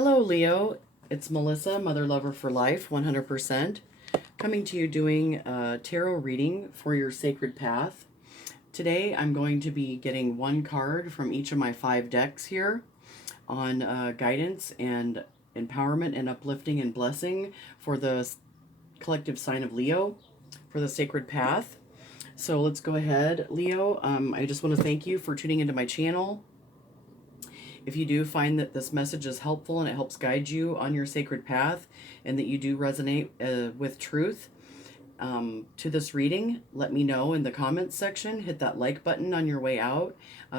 Hello, Leo. It's Melissa, Mother Lover for Life, 100%, coming to you doing a tarot reading for your sacred path. Today, I'm going to be getting one card from each of my 5 decks here on guidance and empowerment and uplifting and blessing for the collective sign of Leo for the sacred path. So let's go ahead, Leo. I just want to thank you for tuning into my channel. If you do find that this message is helpful and it helps guide you on your sacred path and that you do resonate with truth to this reading, let me know in the comments section. Hit that like button on your way out.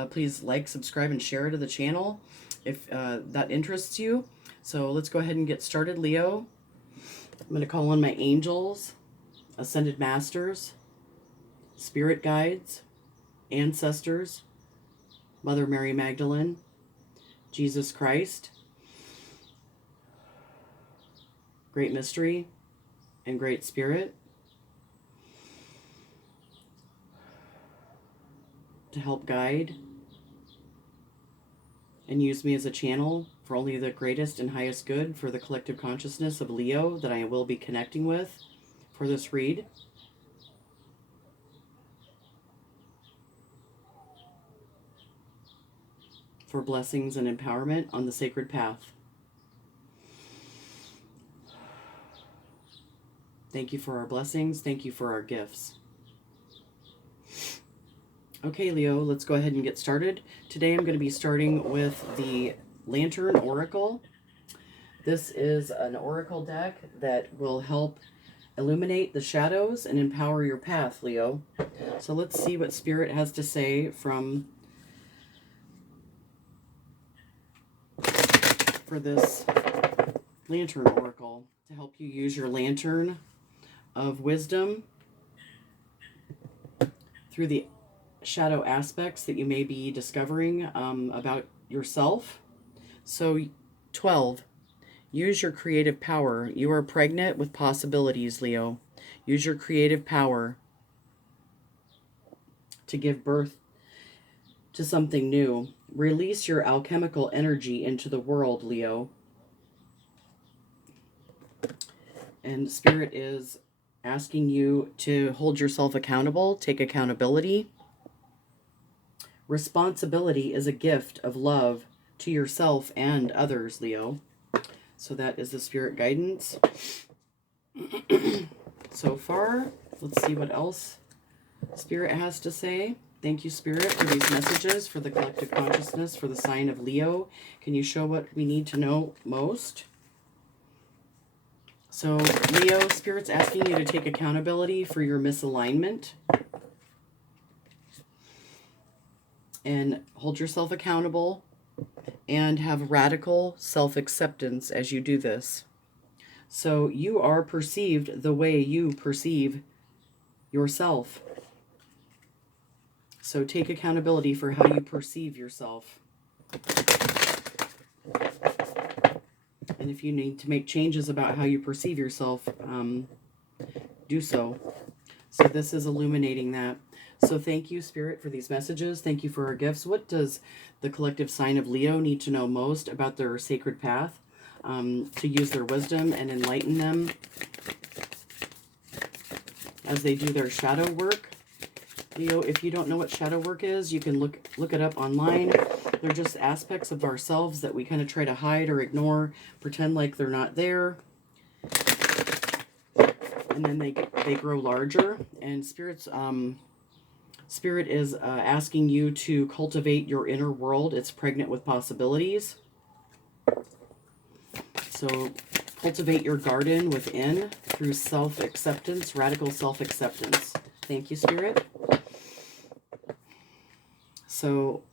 Please like, subscribe, and share to the channel if that interests you. So let's go ahead and get started, Leo. I'm going to call on my angels, ascended masters, spirit guides, ancestors, Mother Mary Magdalene, Jesus Christ, Great Mystery, and Great Spirit, to help guide and use me as a channel for only the greatest and highest good for the collective consciousness of Leo that I will be connecting with for this read. For blessings and empowerment on the sacred path. Thank you for our blessings. Thank you for our gifts. Okay, Leo, let's go ahead and get started. Today I'm going to be starting with the Lantern Oracle. This is an oracle deck that will help illuminate the shadows and empower your path, Leo. So let's see what Spirit has to say for this Lantern Oracle to help you use your lantern of wisdom through the shadow aspects that you may be discovering about yourself. So 12, use your creative power. You are pregnant with possibilities, Leo. Use your creative power to give birth to something new. Release your alchemical energy into the world, Leo. And Spirit is asking you to hold yourself accountable, take accountability. Responsibility is a gift of love to yourself and others, Leo. So that is the Spirit guidance so far. Let's see what else Spirit has to say. Thank you, Spirit, for these messages for the collective consciousness for the sign of Leo. Can you show what we need to know most? So, Leo, Spirit's asking you to take accountability for your misalignment and hold yourself accountable and have radical self-acceptance as you do this. So you are perceived the way you perceive yourself. So take accountability for how you perceive yourself. And if you need to make changes about how you perceive yourself, do so. So this is illuminating that. So thank you, Spirit, for these messages. Thank you for our gifts. What does the collective sign of Leo need to know most about their sacred path to use their wisdom and enlighten them as they do their shadow work? Leo, if you don't know what shadow work is, you can look it up online. They're just aspects of ourselves that we kind of try to hide or ignore, pretend like they're not there. And then they grow larger. And Spirit is asking you to cultivate your inner world. It's pregnant with possibilities. So cultivate your garden within through self-acceptance, radical self-acceptance. Thank you, Spirit. So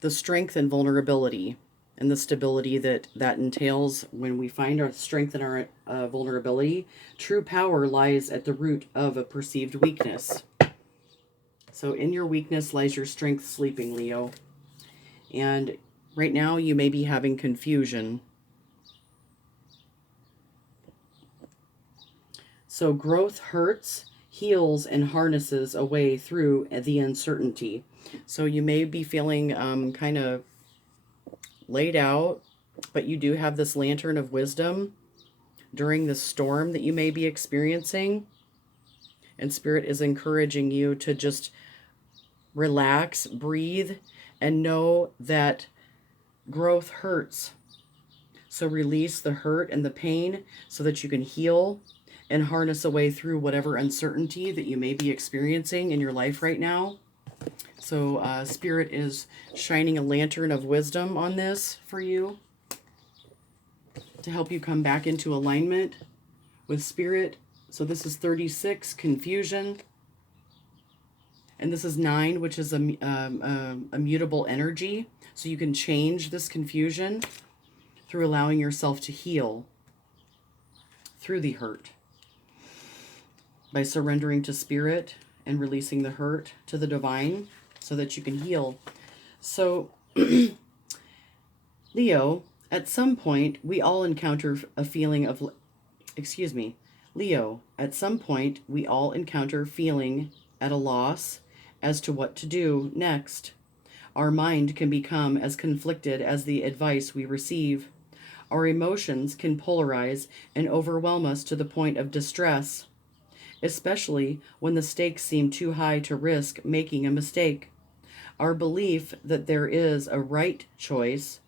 the strength and vulnerability and the stability that entails when we find our strength and our vulnerability, true power lies at the root of a perceived weakness. So in your weakness lies your strength sleeping, Leo. And right now you may be having confusion. So growth hurts, heals, and harnesses a way through the uncertainty. So you may be feeling kind of laid out, but you do have this lantern of wisdom during this storm that you may be experiencing. And Spirit is encouraging you to just relax, breathe, and know that growth hurts. So release the hurt and the pain so that you can heal and harness a way through whatever uncertainty that you may be experiencing in your life right now. So Spirit is shining a lantern of wisdom on this for you to help you come back into alignment with Spirit. So this is 36, confusion. And this is 9, which is a mutable energy. So you can change this confusion through allowing yourself to heal through the hurt. By surrendering to Spirit and releasing the hurt to the divine so that you can heal. So, Leo, at some point, we all encounter a feeling of, Leo, at some point, we all encounter feeling at a loss as to what to do next. Our mind can become as conflicted as the advice we receive. Our emotions can polarize and overwhelm us to the point of distress, especially when the stakes seem too high to risk making a mistake. Our belief that there is a right choice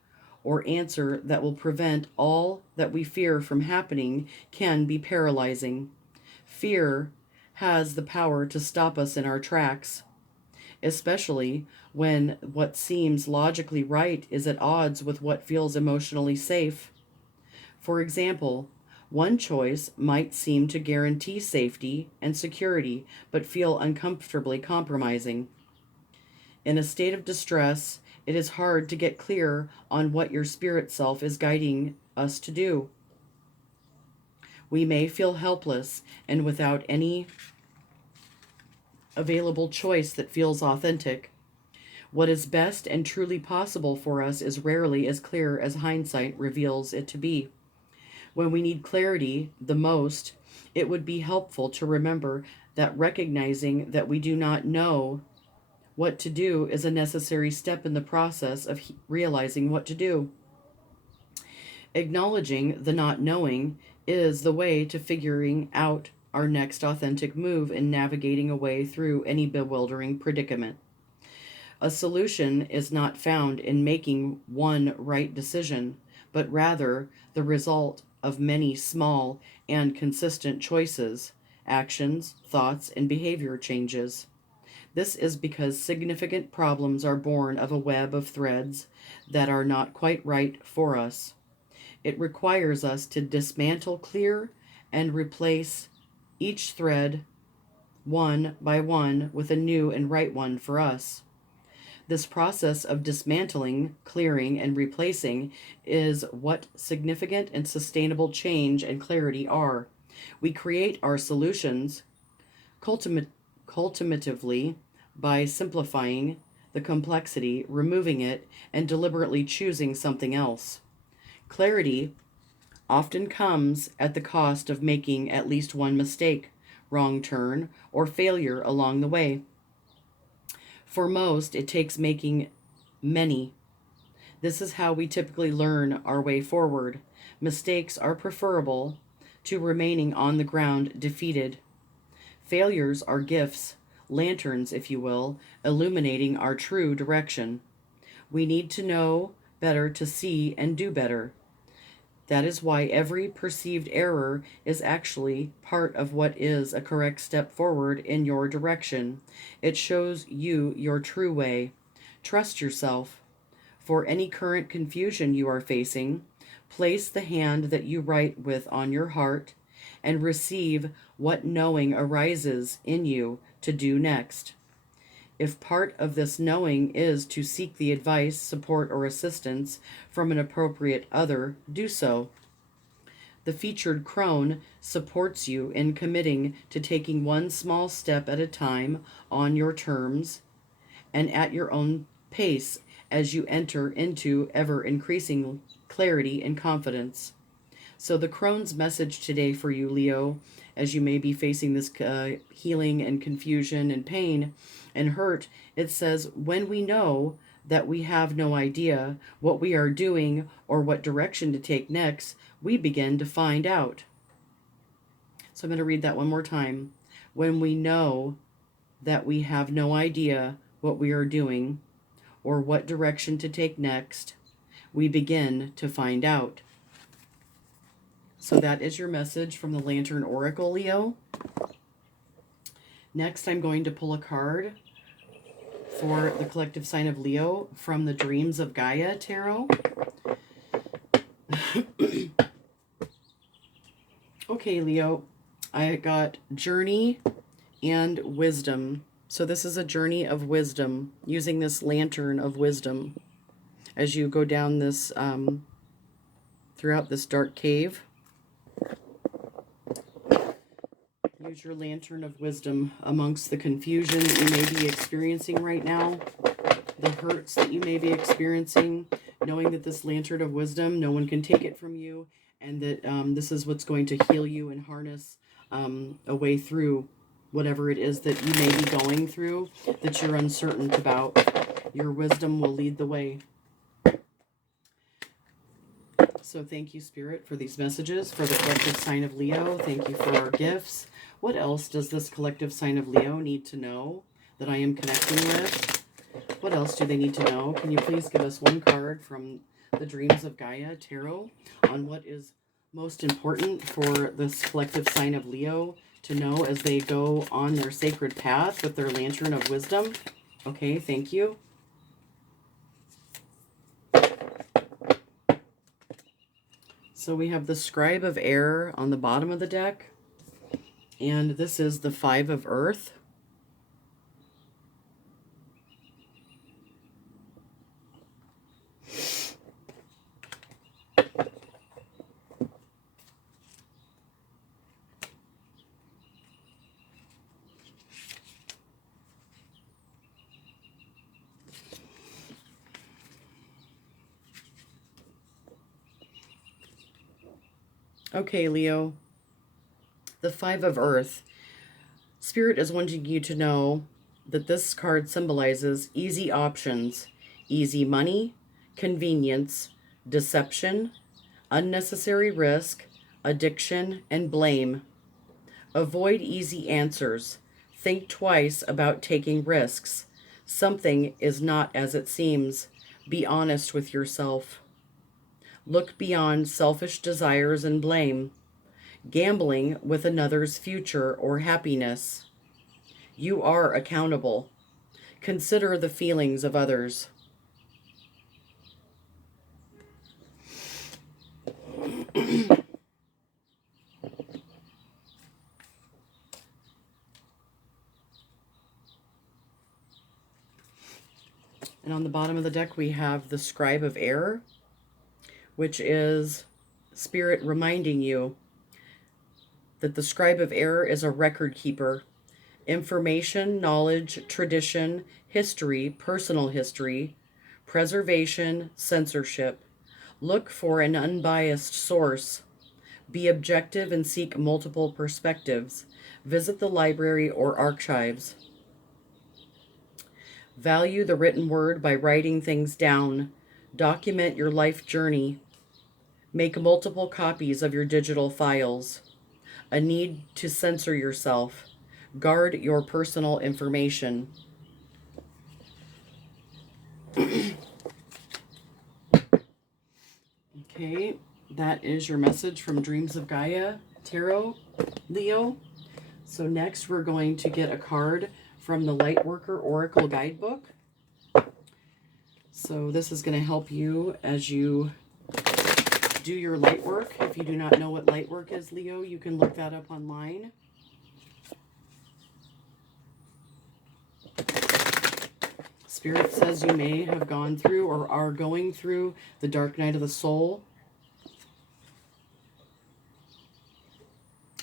or answer that will prevent all that we fear from happening can be paralyzing. Fear has the power to stop us in our tracks, especially when what seems logically right is at odds with what feels emotionally safe. For example, one choice might seem to guarantee safety and security, but feel uncomfortably compromising. In a state of distress, it is hard to get clear on what your spirit self is guiding us to do. We may feel helpless and without any available choice that feels authentic. What is best and truly possible for us is rarely as clear as hindsight reveals it to be. When we need clarity the most, it would be helpful to remember that recognizing that we do not know what to do is a necessary step in the process of realizing what to do. Acknowledging the not knowing is the way to figuring out our next authentic move in navigating a way through any bewildering predicament. A solution is not found in making one right decision, but rather the result of many small and consistent choices, actions, thoughts, and behavior changes. This is because significant problems are born of a web of threads that are not quite right for us. It requires us to dismantle, clear, and replace each thread one by one with a new and right one for us. This process of dismantling, clearing, and replacing is what significant and sustainable change and clarity are. We create our solutions cultivatively by simplifying the complexity, removing it, and deliberately choosing something else. Clarity often comes at the cost of making at least one mistake, wrong turn, or failure along the way. For most, it takes making many. This is how we typically learn our way forward. Mistakes are preferable to remaining on the ground defeated. Failures are gifts, lanterns, if you will, illuminating our true direction. We need to know better to see and do better. That is why every perceived error is actually part of what is a correct step forward in your direction. It shows you your true way. Trust yourself. For any current confusion you are facing, place the hand that you write with on your heart and receive what knowing arises in you to do next. If part of this knowing is to seek the advice, support, or assistance from an appropriate other, do so. The featured crone supports you in committing to taking one small step at a time on your terms and at your own pace as you enter into ever increasing clarity and confidence. So, the crone's message today for you, Leo, as you may be facing this healing and confusion and pain and hurt, it says, when we know that we have no idea what we are doing or what direction to take next, we begin to find out. So I'm going to read that one more time. When we know that we have no idea what we are doing or what direction to take next, we begin to find out. So that is your message from the Lantern Oracle, Leo. Next, I'm going to pull a card for the collective sign of Leo from the Dreams of Gaia Tarot. Okay, Leo, I got Journey and Wisdom. So this is a journey of wisdom, using this lantern of wisdom as you go down this, throughout this dark cave. Use your lantern of wisdom amongst the confusion that you may be experiencing right now, the hurts that you may be experiencing, knowing that this lantern of wisdom, no one can take it from you, and that this is what's going to heal you and harness a way through whatever it is that you may be going through that you're uncertain about. Your wisdom will lead the way. So thank you, Spirit, for these messages, for the collective sign of Leo. Thank you for our gifts. What else does this collective sign of Leo need to know that I am connecting with? What else do they need to know? Can you please give us one card from the Dreams of Gaia Tarot on what is most important for this collective sign of Leo to know as they go on their sacred path with their lantern of wisdom? Okay, thank you. So we have the Scribe of Air on the bottom of the deck, and this is the Five of Earth. Okay, Leo, the Five of Earth. Spirit is wanting you to know that this card symbolizes easy options, easy money, convenience, deception, unnecessary risk, addiction, and blame. Avoid easy answers. Think twice about taking risks. Something is not as it seems. Be honest with yourself. Look beyond selfish desires and blame. Gambling with another's future or happiness. You are accountable. Consider the feelings of others. And on the bottom of the deck, we have the Scribe of Air, which is Spirit reminding you that the Scribe of Air is a record keeper. Information, knowledge, tradition, history, personal history, preservation, censorship. Look for an unbiased source. Be objective and seek multiple perspectives. Visit the library or archives. Value the written word by writing things down. Document your life journey. Make multiple copies of your digital files. A need to censor yourself. Guard your personal information. Okay, that is your message from Dreams of Gaia Tarot, Leo. So next we're going to get a card from the Lightworker Oracle Guidebook. So this is going to help you as you do your light work. If you do not know what light work is, Leo, you can look that up online. Spirit says you may have gone through or are going through the dark night of the soul.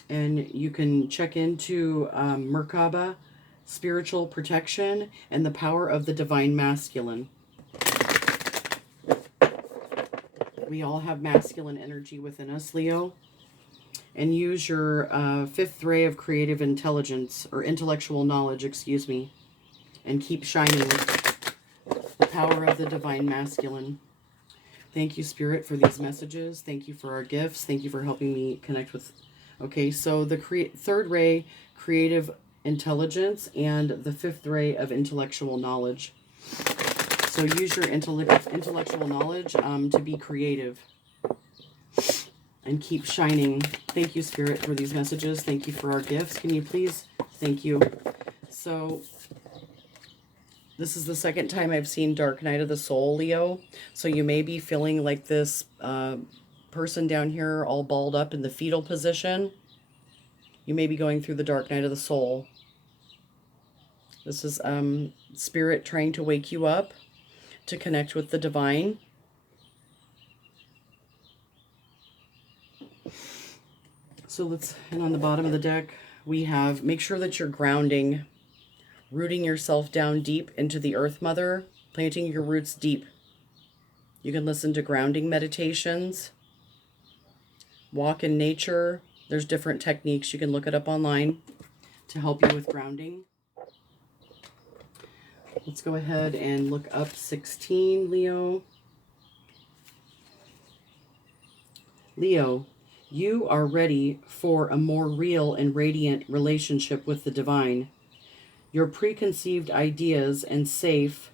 And you can check into Merkaba, spiritual protection, and the power of the divine masculine. We all have masculine energy within us, Leo. And use your fifth ray of creative intelligence, or intellectual knowledge, excuse me, and keep shining the power of the divine masculine. Thank you, Spirit, for these messages. Thank you for our gifts. Thank you for helping me connect with... Okay, so the third ray, creative intelligence, and the fifth ray of intellectual knowledge. So use your intellectual knowledge to be creative and keep shining. Thank you, Spirit, for these messages. Thank you for our gifts. Can you please? Thank you. So this is the second time I've seen Dark Night of the Soul, Leo. So you may be feeling like this person down here all balled up in the fetal position. You may be going through the Dark Night of the Soul. This is Spirit trying to wake you up to connect with the divine. So and on the bottom of the deck, we have, make sure that you're grounding, rooting yourself down deep into the Earth Mother, planting your roots deep. You can listen to grounding meditations, walk in nature. There's different techniques. You can look it up online to help you with grounding. Let's go ahead and look up 16, Leo. Leo, you are ready for a more real and radiant relationship with the divine. Your preconceived ideas and safe,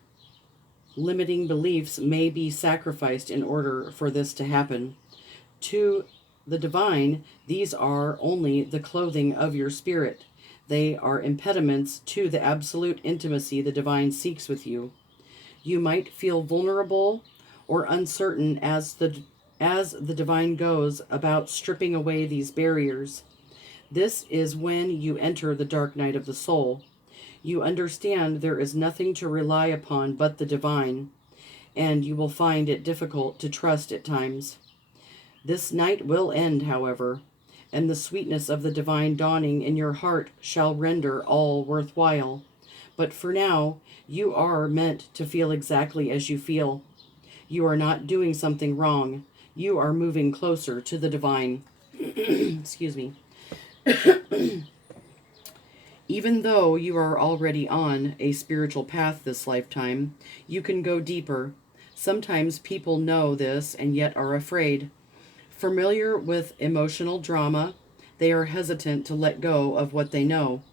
limiting beliefs may be sacrificed in order for this to happen. To the divine, these are only the clothing of your spirit. They are impediments to the absolute intimacy the divine seeks with you. You might feel vulnerable or uncertain as the divine goes about stripping away these barriers. This is when you enter the dark night of the soul. You understand there is nothing to rely upon but the divine, and you will find it difficult to trust at times. This night will end, however, and the sweetness of the divine dawning in your heart shall render all worthwhile. But for now, you are meant to feel exactly as you feel. You are not doing something wrong. You are moving closer to the divine. Excuse me. Even though you are already on a spiritual path this lifetime, you can go deeper. Sometimes people know this and yet are afraid. Familiar with emotional drama, they are hesitant to let go of what they know,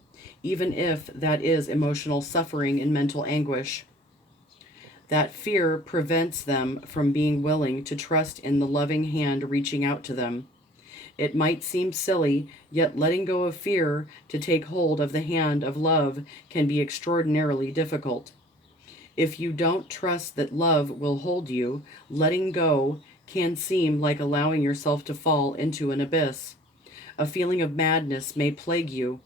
even if that is emotional suffering and mental anguish. That fear prevents them from being willing to trust in the loving hand reaching out to them. It might seem silly, yet letting go of fear to take hold of the hand of love can be extraordinarily difficult. If you don't trust that love will hold you, letting go can seem like allowing yourself to fall into an abyss. A feeling of madness may plague you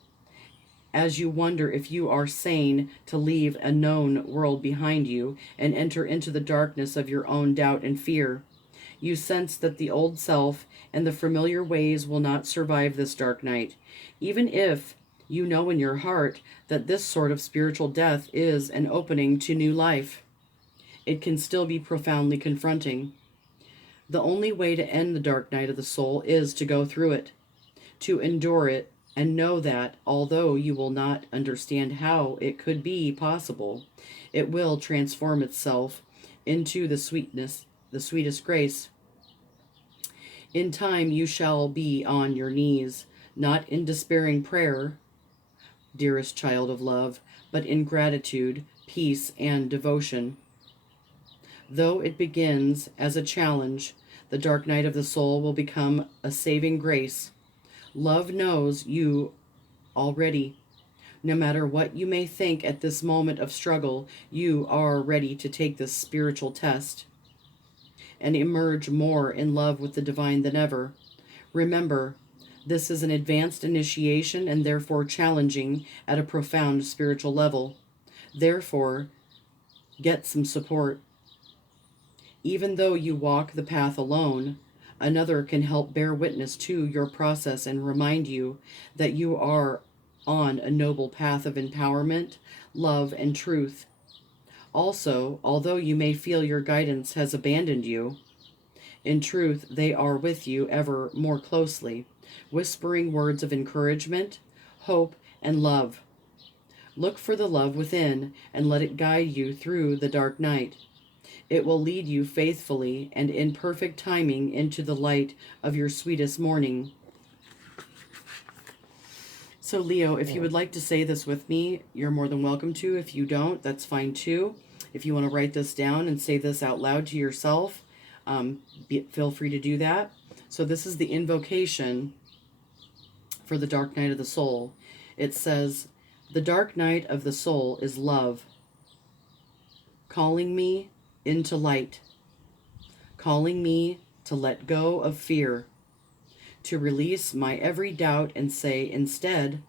as you wonder if you are sane to leave a known world behind you and enter into the darkness of your own doubt and fear. You sense that the old self and the familiar ways will not survive this dark night, even if you know in your heart that this sort of spiritual death is an opening to new life. It can still be profoundly confronting. The only way to end the dark night of the soul is to go through it, to endure it, and know that, although you will not understand how it could be possible, it will transform itself into the sweetest grace. In time you shall be on your knees, not in despairing prayer, dearest child of love, but in gratitude, peace, and devotion. Though it begins as a challenge, the dark night of the soul will become a saving grace. Love knows you already. No matter what you may think at this moment of struggle, you are ready to take this spiritual test and emerge more in love with the divine than ever. Remember, this is an advanced initiation and therefore challenging at a profound spiritual level. Therefore, get some support. Even though you walk the path alone, another can help bear witness to your process and remind you that you are on a noble path of empowerment, love, and truth. Also, although you may feel your guidance has abandoned you, in truth, they are with you ever more closely, whispering words of encouragement, hope, and love. Look for the love within and let it guide you through the dark night. It will lead you faithfully and in perfect timing into the light of your sweetest morning. So Leo, if you would like to say this with me, you're more than welcome to. If you don't, that's fine too. If you want to write this down and say this out loud to yourself, feel free to do that. So this is the invocation for the dark night of the soul. It says, the dark night of the soul is love, calling me into light, calling me to let go of fear, to release my every doubt and say, instead,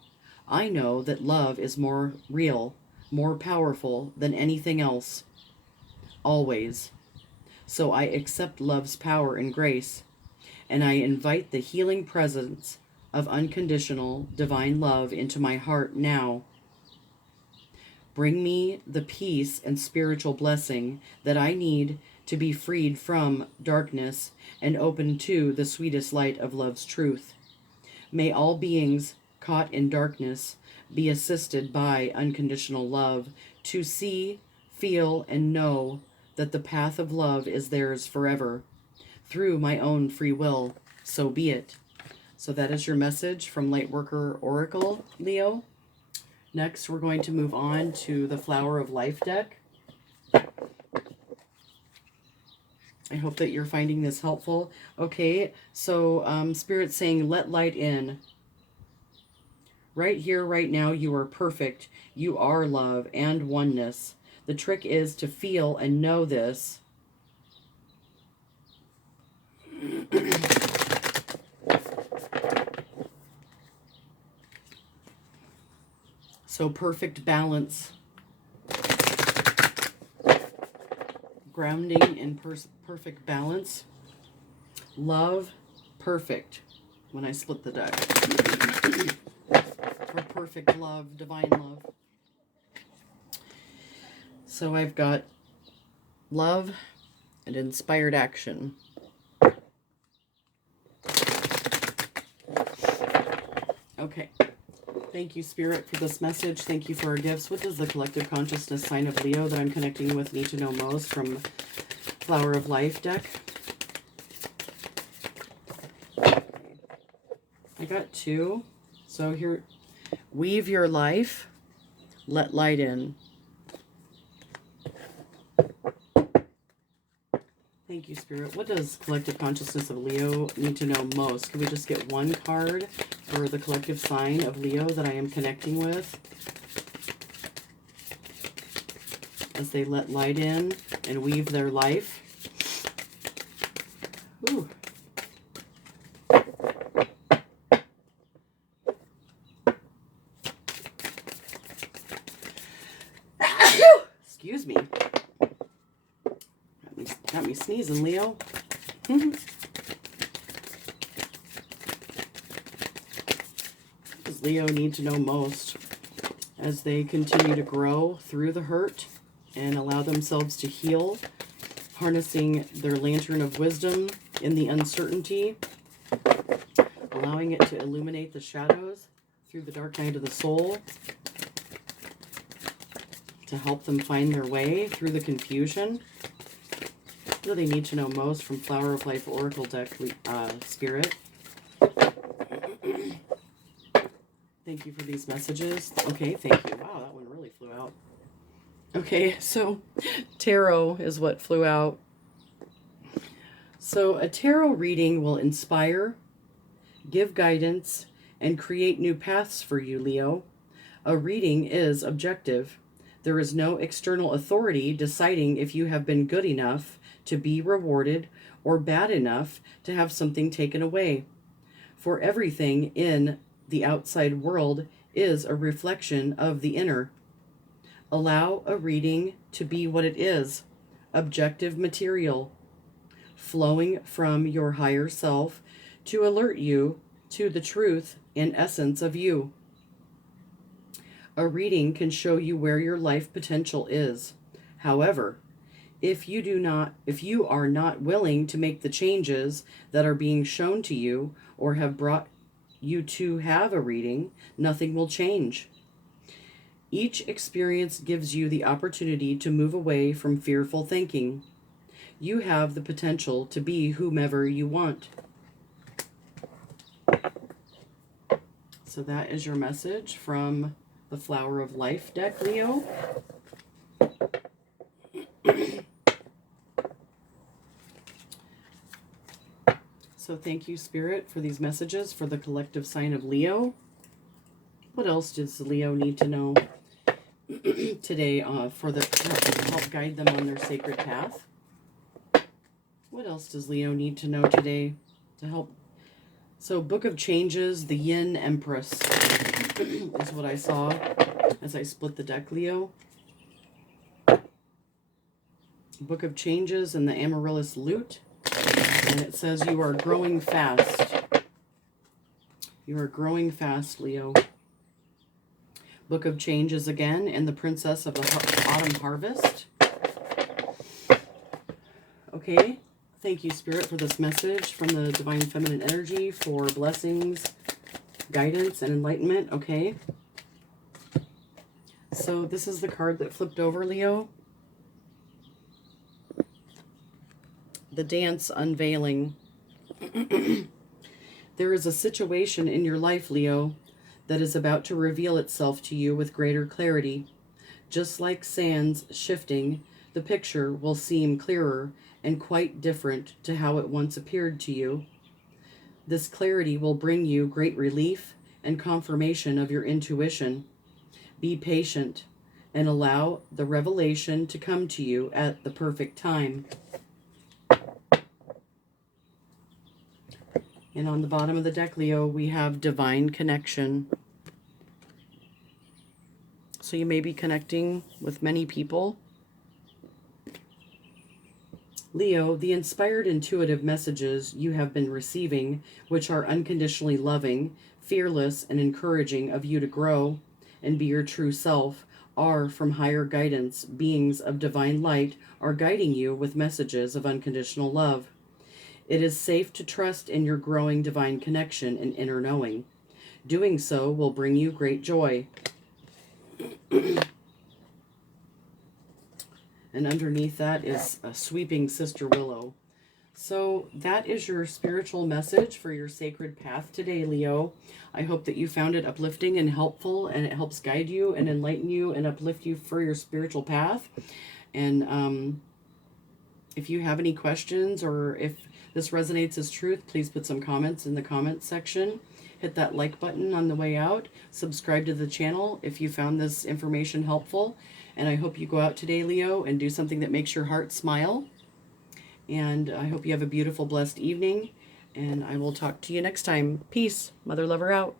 I know that love is more real, more powerful than anything else, always. So I accept love's power and grace, and I invite the healing presence of unconditional divine love into my heart now. Bring me the peace and spiritual blessing that I need to be freed from darkness and open to the sweetest light of love's truth. May all beings caught in darkness be assisted by unconditional love to see, feel, and know that the path of love is theirs forever. Through my own free will, so be it. So that is your message from Lightworker Oracle, Leo. Next, we're going to move on to the Flower of Life deck. I hope that you're finding this helpful. Okay, so Spirit's saying, let light in. Right here, right now, you are perfect. You are love and oneness. The trick is to feel and know this. So perfect balance. Grounding in perfect balance. Love, perfect. When I split the deck. For perfect love, divine love. So I've got love and inspired action. Okay. Thank you, Spirit, for this message. Thank you for our gifts. What does the collective consciousness sign of Leo that I'm connecting with need to know most from Flower of Life deck? I got two. So here, weave your life, let light in. Thank you, Spirit. What does collective consciousness of Leo need to know most? Can we just get one card for the collective sign of Leo that I am connecting with as they let light in and weave their life? Ooh. Excuse me. Got me sneezing, Leo. What does Leo need to know most as they continue to grow through the hurt and allow themselves to heal, harnessing their lantern of wisdom in the uncertainty, allowing it to illuminate the shadows through the dark night of the soul, to help them find their way through the confusion? What do they need to know most from Flower of Life Oracle deck, Spirit? Thank you for these messages. Okay, thank you. Wow, that one really flew out. Okay, so tarot is what flew out. So a tarot reading will inspire, give guidance, and create new paths for you, Leo. A reading is objective. There is no external authority deciding if you have been good enough to be rewarded or bad enough to have something taken away. For everything in the outside world is a reflection of the inner. Allow a reading to be what it is, objective material, flowing from your higher self to alert you to the truth and essence of you. A reading can show you where your life potential is. However, if you are not willing to make the changes that are being shown to you or have brought you to have a reading, nothing will change. Each experience gives you the opportunity to move away from fearful thinking. You have the potential to be whomever you want. So that is your message from the Flower of Life deck, Leo. So thank you, Spirit, for these messages for the collective sign of Leo. What else does Leo need to know today to help guide them on their sacred path? What else does Leo need to know today to help? So Book of Changes, the Yin Empress is what I saw as I split the deck, Leo. Book of Changes and the Amaryllis Lute. And it says you are growing fast. You are growing fast, Leo. Book of Changes again, and the Princess of the Autumn Harvest. Okay, thank you, Spirit, for this message from the Divine Feminine Energy for blessings, guidance, and enlightenment. Okay. So this is the card that flipped over, Leo. The Dance Unveiling. There is a situation in your life, Leo, that is about to reveal itself to you with greater clarity. Just like sands shifting, the picture will seem clearer and quite different to how it once appeared to you. This clarity will bring you great relief and confirmation of your intuition. Be patient and allow the revelation to come to you at the perfect time. And on the bottom of the deck, Leo, we have Divine Connection. So you may be connecting with many people. Leo, the inspired intuitive messages you have been receiving, which are unconditionally loving, fearless, and encouraging of you to grow and be your true self, are from higher guidance. Beings of divine light are guiding you with messages of unconditional love. It is safe to trust in your growing divine connection and inner knowing. Doing so will bring you great joy. And underneath that is a sweeping Sister Willow. So that is your spiritual message for your sacred path today, Leo. I hope that you found it uplifting and helpful, and it helps guide you and enlighten you and uplift you for your spiritual path. And if you have any questions, or if this resonates as truth, please put some comments in the comments section. Hit that like button on the way out. Subscribe to the channel if you found this information helpful. And I hope you go out today, Leo, and do something that makes your heart smile. And I hope you have a beautiful, blessed evening. And I will talk to you next time. Peace. Mother Lover out.